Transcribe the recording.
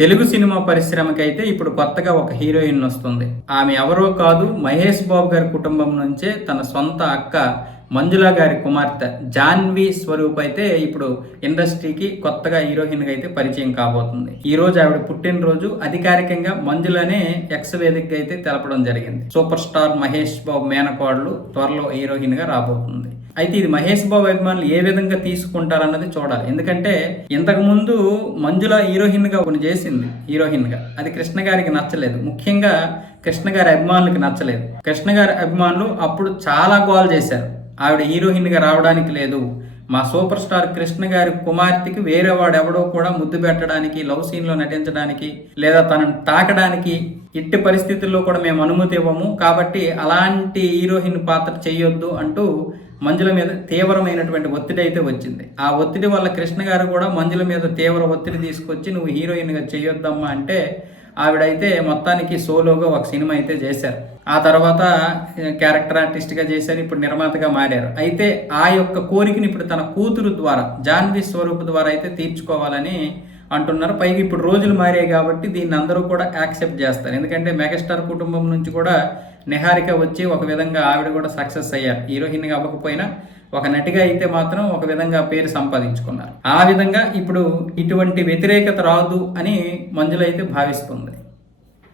Telugu cinema పరిశ్రమకైతే ఇప్పుడు కొత్తగా ఒక హీరోయిన్ వస్తుంది. ఆమె ఎవరో కాదు మహేష్ బాబు గారి కుటుంబం నుంచే తన సొంత అక్క మంజుల గారి కుమార్తె జాన్వి స్వరూప్ అయితే ఇప్పుడు ఇండస్ట్రీకి కొత్తగా హీరోయిన్గా అయితే పరిచయం కాబోతుంది. ఈ రోజు ఆవిడ పుట్టినరోజు అధికారికంగా మంజులనే ఎక్స్ వేదికగా అయితే తెలపడం జరిగింది. సూపర్ స్టార్ మహేష్ బాబు మేనకోడలు త్వరలో హీరోయిన్గా రాబోతుంది. అయితే ఇది మహేష్ బాబు అభిమానులు ఏ విధంగా తీసుకుంటారన్నది చూడాలి. ఎందుకంటే ఇంతకుముందు మంజుల హీరోయిన్గా కొన్ని చేసింది హీరోయిన్గా. అది కృష్ణ గారికి నచ్చలేదు. ముఖ్యంగా కృష్ణ గారి అభిమానులకి నచ్చలేదు. కృష్ణ గారి అభిమానులు అప్పుడు చాలా గోల్ చేశారు. ఆవిడ హీరోయిన్గా రావడానికి లేదు. మా సూపర్ స్టార్ కృష్ణ గారి కుమార్తెకి వేరే వాడు ఎవడో కూడా ముద్దు పెట్టడానికి లవ్ సీన్లో నటించడానికి లేదా తనను తాకడానికి ఇట్టి పరిస్థితుల్లో కూడా మేము అనుమతి ఇవ్వము. కాబట్టి అలాంటి హీరోయిన్ పాత్ర చేయొద్దు అంటూ మంజుల మీద తీవ్రమైనటువంటి ఒత్తిడి అయితే వచ్చింది. ఆ ఒత్తిడి వల్ల కృష్ణ గారు కూడా మంజుల మీద తీవ్ర ఒత్తిడి తీసుకొచ్చి నువ్వు హీరోయిన్గా చేయొద్దమ్మా అంటే ఆవిడైతే మొత్తానికి సోలోగా ఒక సినిమా అయితే చేశారు. ఆ తర్వాత క్యారెక్టర్ ఆర్టిస్ట్గా చేశారు ఇప్పుడు నిర్మాతగా మారారు. అయితే ఆ యొక్క కోరికని ఇప్పుడు తన కూతురు ద్వారా జాన్వి స్వరూప్ ద్వారా అయితే తీర్చుకోవాలని అంటున్నారు. పైగా ఇప్పుడు రోజులు మారాయి కాబట్టి దీన్ని అందరూ కూడా యాక్సెప్ట్ చేస్తారు. ఎందుకంటే మెగాస్టార్ కుటుంబం నుంచి కూడా నిహారిక వచ్చి ఒక విధంగా ఆవిడ కూడా సక్సెస్ అయ్యారు. హీరోయిన్గా అవ్వకపోయినా ఒక నటిగా అయితే మాత్రం ఒక విధంగా పేరు సంపాదించుకున్నారు. ఆ విధంగా ఇప్పుడు ఇటువంటి వ్యతిరేకత రాదు అని మంజుల అయితే భావిస్తుంది.